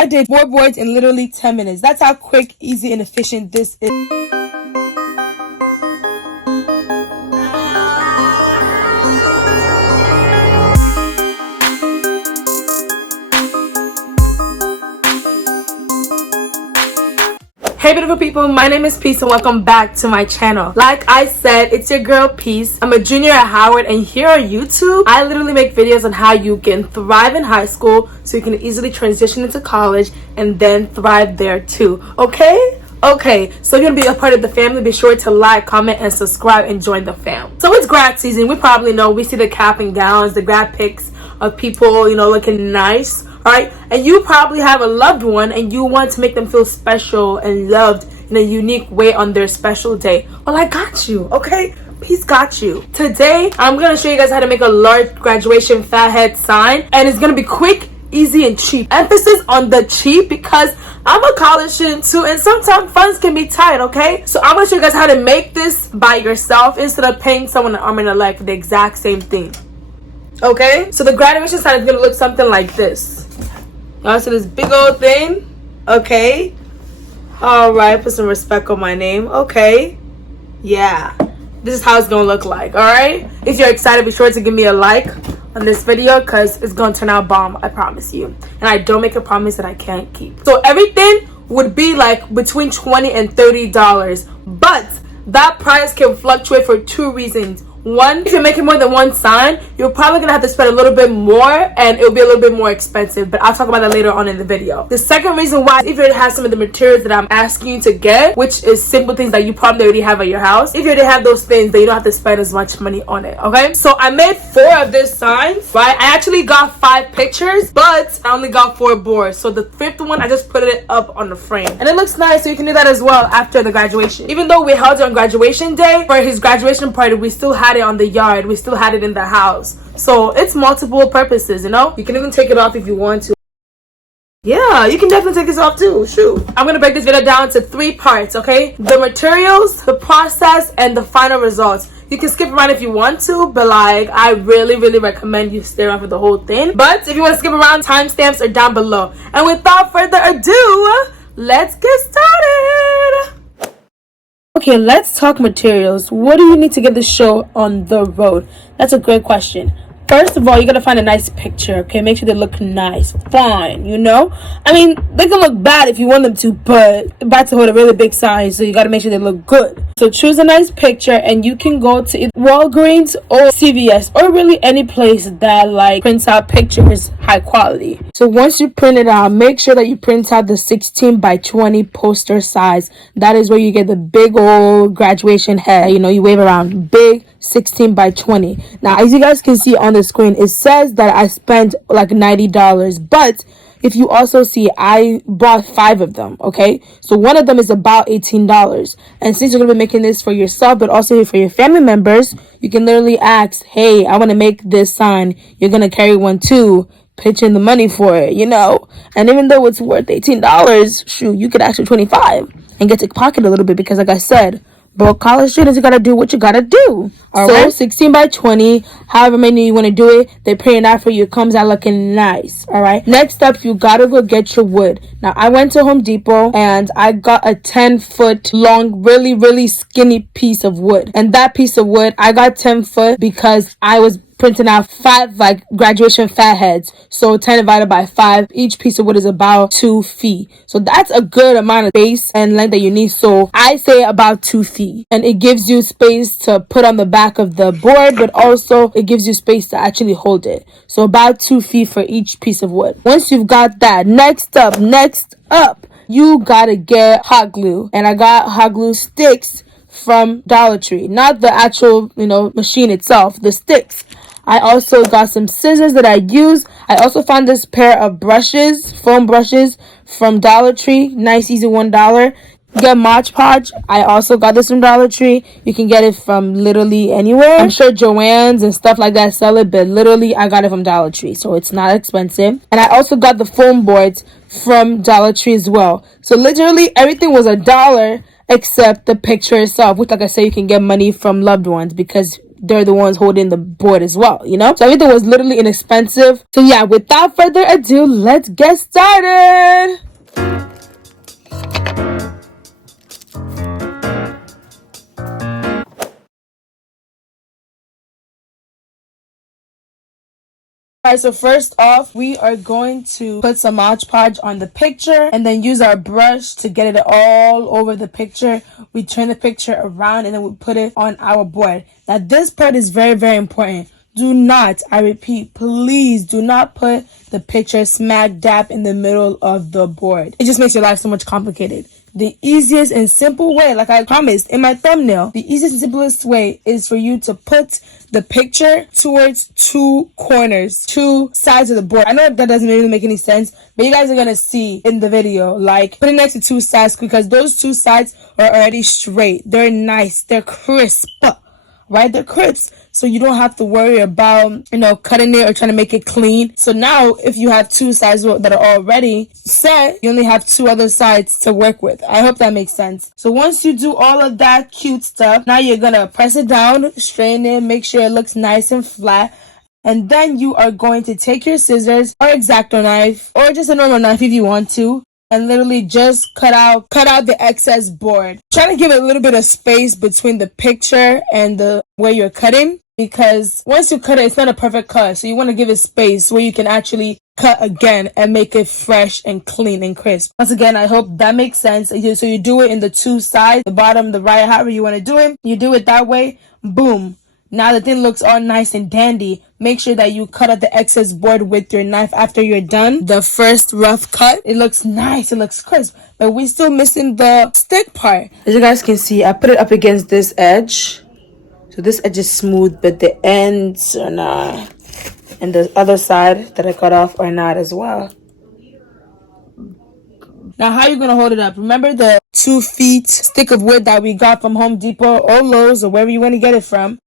I did 4 boards in literally 10 minutes. That's how quick, easy, and efficient this is. Hey beautiful people, my name is Peace and welcome back to my channel. Like I said, it's your girl Peace. I'm a junior at Howard, and here on YouTube, I literally make videos on how you can thrive in high school so you can easily transition into college and then thrive there too. Okay, so if you want to be a part of the family, be sure to like, comment, and subscribe and join the fam. So it's grad season. We probably know, we see the cap and gowns, the grad pics of people, you know, looking nice. Alright, and you probably have a loved one and you want to make them feel special and loved in a unique way on their special day. Well, I got you, okay? Peace got you. Today, I'm going to show you guys how to make a large graduation FatHeads sign, and it's going to be quick, easy, and cheap. Emphasis on the cheap because I'm a college student too, and sometimes funds can be tight, okay? So I'm going to show you guys how to make this by yourself instead of paying someone an arm and a leg for the exact same thing. Okay, so the graduation sign is going to look something like this. Y'all see this big old thing? Okay. Alright, put some respect on my name. Okay. Yeah. This is how it's going to look like, alright? If you're excited, be sure to give me a like on this video because it's going to turn out bomb, I promise you. And I don't make a promise that I can't keep. So everything would be like between $20 and $30. But that price can fluctuate for 2 reasons. One, if you're making more than one sign, you're probably gonna have to spend a little bit more and it'll be a little bit more expensive, but I'll talk about that later on in the video. The second reason why, if you already have some of the materials that I'm asking you to get, which is simple things that you probably already have at your house, if you already have those things, then you don't have to spend as much money on it, okay? So I made 4 of these signs, right? I actually got 5 pictures, but I only got 4 boards. So the 5th one, I just put it up on the frame. And it looks nice, so you can do that as well after the graduation. Even though we held it on graduation day, for his graduation party, we still had it on the yard, we still had it in the house, so it's multiple purposes, you know. You can even take it off if you want to. Yeah, you can definitely take this off too. Shoot, I'm gonna break this video down into 3 parts, okay? The materials, the process, and the final results. You can skip around if you want to, but like, I really recommend you stay around for the whole thing. But if you want to skip around, timestamps are down below. And without further ado, let's get started. Okay, let's talk materials. What do you need to get the show on the road? That's a great question. First of all, you gotta find a nice picture, okay? Make sure they look nice, fine, you know? I mean, they can look bad if you want them to, but about to hold a really big size, so you gotta make sure they look good. So choose a nice picture, and you can go to either Walgreens or CVS, or really any place that like prints out pictures high quality. So once you print it out, make sure that you print out the 16 by 20 poster size. That is where you get the big old graduation head, you know, you wave around, big 16 by 20. Now, as you guys can see on the screen, it says that I spent like $90, but if you also see, I bought 5 of them, okay? So one of them is about $18. And since you're going to be making this for yourself, but also for your family members, you can literally ask, hey, I want to make this sign. You're going to carry one too. Pitch in the money for it, you know? And even though it's worth $18, shoot, you could actually $25 and get to pocket a little bit because, like I said, but college students, you gotta do what you gotta do. Alright, 16 by 20, however many you want to do it, they print it out for you. It comes out looking nice. Alright, next up, you gotta go get your wood. Now, I went to Home Depot and I got a 10-foot long, really skinny piece of wood. And that piece of wood, I got 10 foot because I was printing out 5 like graduation FatHeads. So 10 divided by 5, each piece of wood is about 2 feet. So that's a good amount of space and length that you need. So I say about 2 feet, and it gives you space to put on the back of the board, but also it gives you space to actually hold it. So about 2 feet for each piece of wood. Once you've got that, next up, you gotta get hot glue. And I got hot glue sticks from Dollar Tree, not the actual, you know, machine itself, the sticks. I also got some scissors that I use. I also found this pair of brushes, foam brushes from Dollar Tree. Nice, easy, $1. Get Mod Podge. I also got this from Dollar Tree. You can get it from literally anywhere. I'm sure Joann's and stuff like that sell it, but literally I got it from Dollar Tree, so it's not expensive. And I also got the foam boards from Dollar Tree as well. So literally everything was $1 except the picture itself, which, like I said, you can get money from loved ones because they're the ones holding the board as well, you know? So everything was literally inexpensive. So yeah, without further ado, let's get started. Alright, so first off, we are going to put some Mod Podge on the picture and then use our brush to get it all over the picture. We turn the picture around and then we put it on our board. Now this part is very, very important. Do not, I repeat, please do not put the picture smack dab in the middle of the board. It just makes your life so much complicated. The easiest and simple way, like I promised in my thumbnail, the easiest and simplest way is for you to put the picture towards two corners, two sides of the board. I know that doesn't really make any sense, but you guys are gonna see in the video, like putting next to two sides because those two sides are already straight. They're nice, they're crisp, right? They're crisp. So you don't have to worry about, cutting it or trying to make it clean. So now if you have two sides that are already set, you only have two other sides to work with. I hope that makes sense. So once you do all of that cute stuff, now you're gonna press it down, straighten it, make sure it looks nice and flat. And then you are going to take your scissors or X-Acto knife or just a normal knife if you want to, and literally just cut out the excess board. Try to give it a little bit of space between the picture and the where you're cutting, because once you cut it, it's not a perfect cut. So you want to give it space where you can actually cut again and make it fresh and clean and crisp. Once again, I hope that makes sense. So you do it in the two sides, the bottom, the right, however you want to do it. You do it that way, boom. Now the thing looks all nice and dandy. Make sure that you cut out the excess board with your knife after you're done. The first rough cut, it looks nice, it looks crisp, but we're still missing the stick part. As you guys can see, I put it up against this edge. So this edge is smooth, but the ends are not. And the other side that I cut off are not as well. Now, how are you going to hold it up? Remember the 2 feet stick of wood that we got from Home Depot or Lowe's or wherever you want to get it from?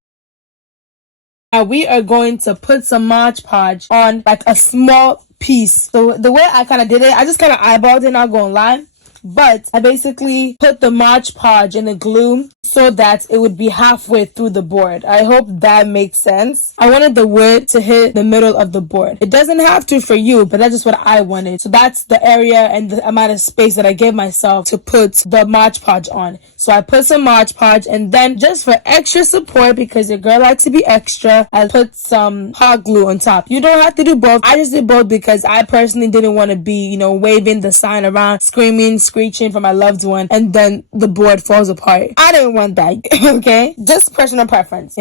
Now we are going to put some Mod Podge on like a small piece. So the way I kind of did it, I just kind of eyeballed it, not gonna lie. But I basically put the Mod Podge in the glue so that it would be halfway through the board. I hope that makes sense. I wanted the wood to hit the middle of the board. It doesn't have to for you, but that's just what I wanted. So that's the area and the amount of space that I gave myself to put the Mod Podge on. So I put some Mod Podge, and then just for extra support, because your girl likes to be extra, I put some hot glue on top. You don't have to do both. I just did both because I personally didn't want to be, waving the sign around, screeching for my loved one, and then the board falls apart. I didn't want that. Okay, just personal preference,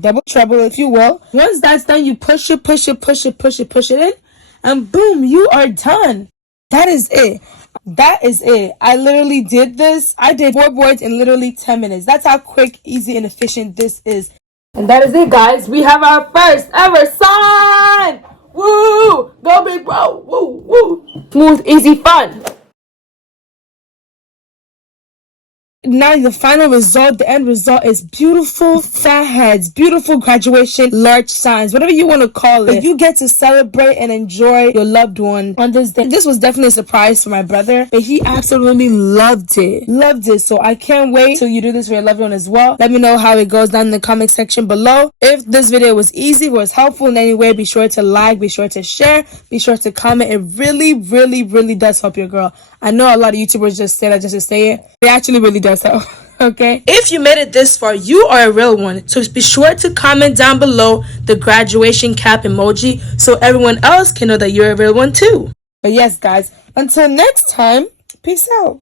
double trouble if you will. Once that's done, you push it in, and boom, you are done. That is it. I literally did this. I did 4 boards in literally 10 minutes. That's how quick, easy, and efficient this is. And that is it, guys. We have our first ever sign. Woo! Go big bro. Woo, woo. Smooth, easy, fun. Now the final result, the end result is beautiful FatHeads, beautiful graduation large signs, whatever you want to call it. You get to celebrate and enjoy your loved one on this day. This was definitely a surprise for my brother, but he absolutely loved it. So I can't wait till you do this for your loved one as well. Let me know how it goes down in the comment section below. If this video was easy, was helpful in any way, be sure to like, be sure to share, be sure to comment. It really, really, really does help your girl. I know a lot of YouTubers just say that just to say it. It actually really does help. Okay, if you made it this far, you are a real one. So be sure to comment down below the graduation cap emoji so everyone else can know that you're a real one too. But yes, guys, until next time, peace out.